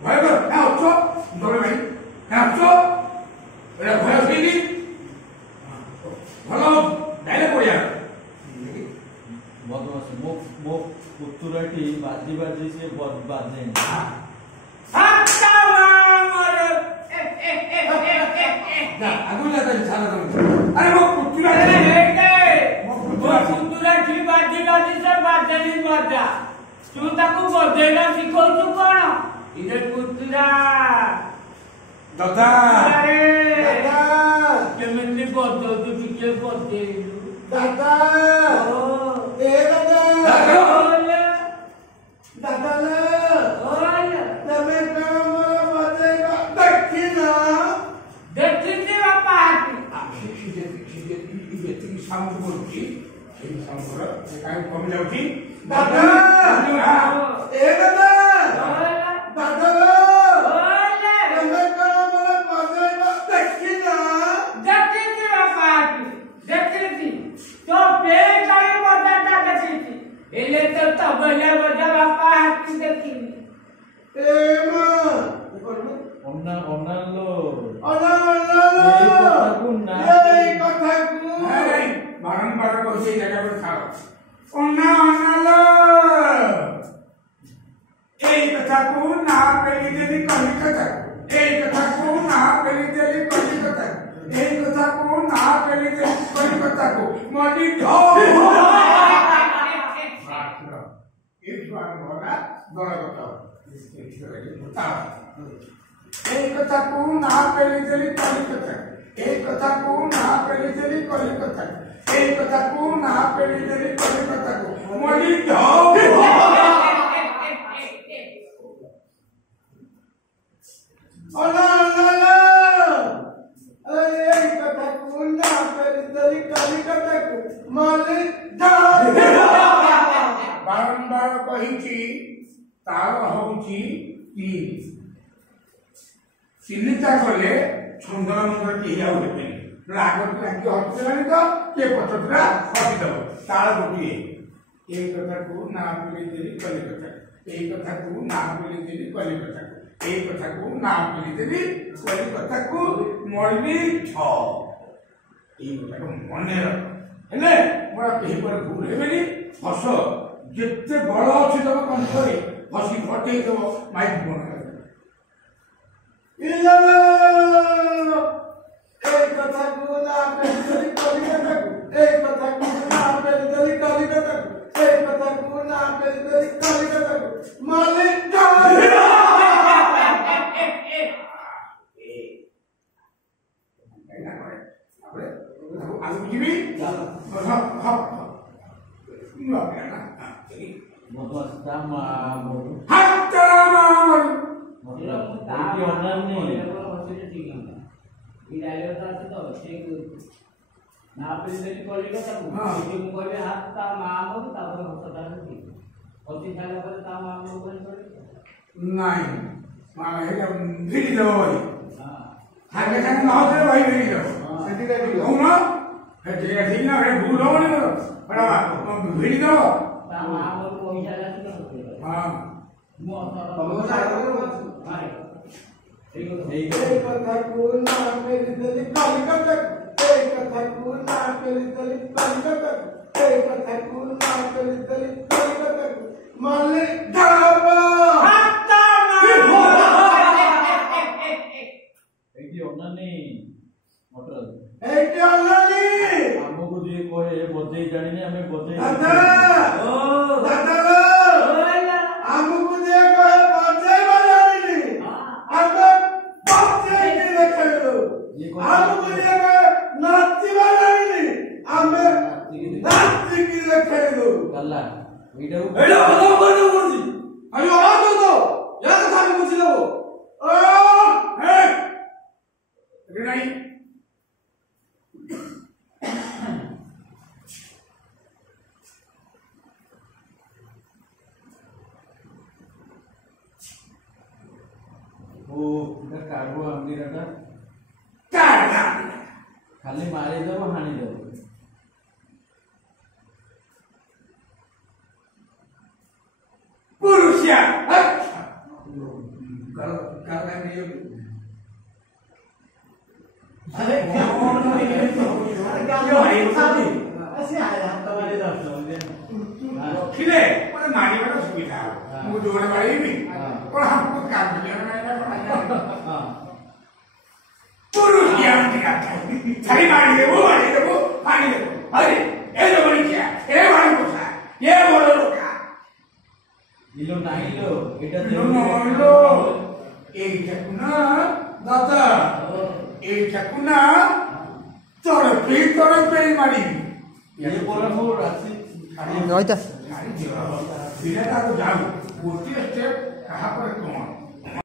ভয় কর হ্যাঁ উচ্চ ধরে ভাই হ্যাঁ উচ্চ এটা ভয় হয়নি ভালো ডাইলে পড়িয়া বদমাস মুখ পুত্তুরাটি বাজি বাজি সে বাজে আচ্ছা মামর না আগুন লাগা ছাড়া দাও আরে মুখ পুত্তুরা পুতুরাটি বাজি বাজি সে বাজেনি বাজা तू ताकू बजेगा सिखो तू कोन इधर पुत्रा दादा अरे दादा केमिति बजो तू किके बजेलु दादा ओ ए दादा ओले दादा ओले तमे काम बजेगा देखिना बापा हाथी इथे सामने बोलची এই সামনে কাই কমে যাউছি दादा ए दादा ओले दादा ओले तमे काम बजेगा देखिना बापा हाथी देखिती तो पे गाड़ी बजाता देखिती एले तो तबले बजा बापा हाथी देखिनी ए मां অন্যান্য এই কথাকু বারংবার বলছি এই জায়গা করে খাও এই কথাকু না পেলি যদি কলি কথা এই কথাকু না পেলি যদি কলি কথা এই কথাকু না পেলি যদি কলি কথাকু মনি ঢো এই জোয়ান ভরা বড় কথা এই কথাকু না পেলি যদি কলি কথা এই কথাকু না পেলি যদি কলি কথা এই কথাকু না পেলি যদি কলি কথাকু মনি ঢো বারংবার কহিছি তার হଉଛି চিহ্নিতা কলে সুন্দর মন্দির কেହି ଆଉ ହେବେନି ଆଗକୁ ଲାଗି ହସିଲାଣି ତ କିଏ ପଛଟା ହସିଦେବ ତାର ଗୋଟିଏ এই কথাକୁ ନା ପିଲିଦେଲି କଲି କଥା এই কথাକୁ ନା ପିଲିଦେଲି କଲି କଥା এই কথাକୁ ନା ପିଲିଦେଲି କଲି କଥାକୁ ମଳି ଛ এই কথাକୁ ମନେ ରଖ ହେଲେ ମୋର କେହି ପରେ ଭୁଲ ହେବେନି ହସ ଯେତେ ବଳ ଅଛି ତମ କଣ୍ଠରେ ହସି ଘଟେଇଦେବ ମାଇକ ବନ୍ଦ এই কথাকু না পেলি কলি কথাকু এই কথাকু না পেলি কলি কথাকু এই কথাকু না পেলি কলি কথাকু মালিক আমি বুঝিবি বদমাস তামা হাতটা মার কি অন্যান্য এই ডায়লগটা আছে তো সেই না পেলে কলি কথা এই মু কইবে হাত তা মামু তারপরে হসটা দিই হসি খাইলা পরে তা মামু বলে নাই মা এটা ভিড়ি দেব ভাই হ্যাঁ হাতে খানে না হতে ভাই ভিড়ি দেব সেটা কি হউ না এটা ঠিক না এটা ভুল হবে না বড় ভিড়ি দেব তা মামু পয়সা লাগছে না হ্যাঁ মু সমস্যা আরে এই এই কথাকু না পেলি কলি কথাকু এই কথাকু না পেলি কলি কথাকু এই কথাকু না পেলি কলি কথাকু মালিক দাবা হাতটা এই কি অন্যান্য মটর এইটি অনলি ଆମକୁ ଯିଏ କହେ ବଜେଇ ଜାଣିନି ଆମେ ବଜେଇ দাদা ও দাদা ওলা ଆମକୁ ଯେ କହେ ବଜେଇବା ଜାଣିନି ଆମେ ବଜେଇକି ଦେଖେଇଲୁ ଆମକୁ ଯେ କହେ ନାଚିବା ଜାଣିନି ଆମେ ନାଚିକି ଦେଖେଇଲୁ ଗଲା ଏଇଟାକୁ ଏଇଟା ଭଲ ଭଲ କରୁଛି ଆରେ ଆରାମ କର ୟା କଥା ଆମେ ବୁଝି ଦେବ ଓ ହେ ରେ ନାହିଁ ଓ ଏଟା କାଢବ ଆମ୍ବିରାଟା କାଢା ଖାଲି ମାରିଦେବ ହାଣିଦେବ ପୁରୁଷିଆ अरे क्या खिले पर मारी वाला सुविधा मुझे जोड़ने वाली भी और हमको काम करना है पुरुष ज्ञान दिखाता है छड़ी मारी दे वो पानी दे अरे ये जो बड़ी क्या ये वाला कुछ है ये बोलो लोग क्या इलो नहीं लो इधर लो एक चकुना दादा एक चकुना तोड़ पे मारी ये बोला वो राशि Nói ta. बिना तो जाओ गोटी स्टेप कहाँ पर कौन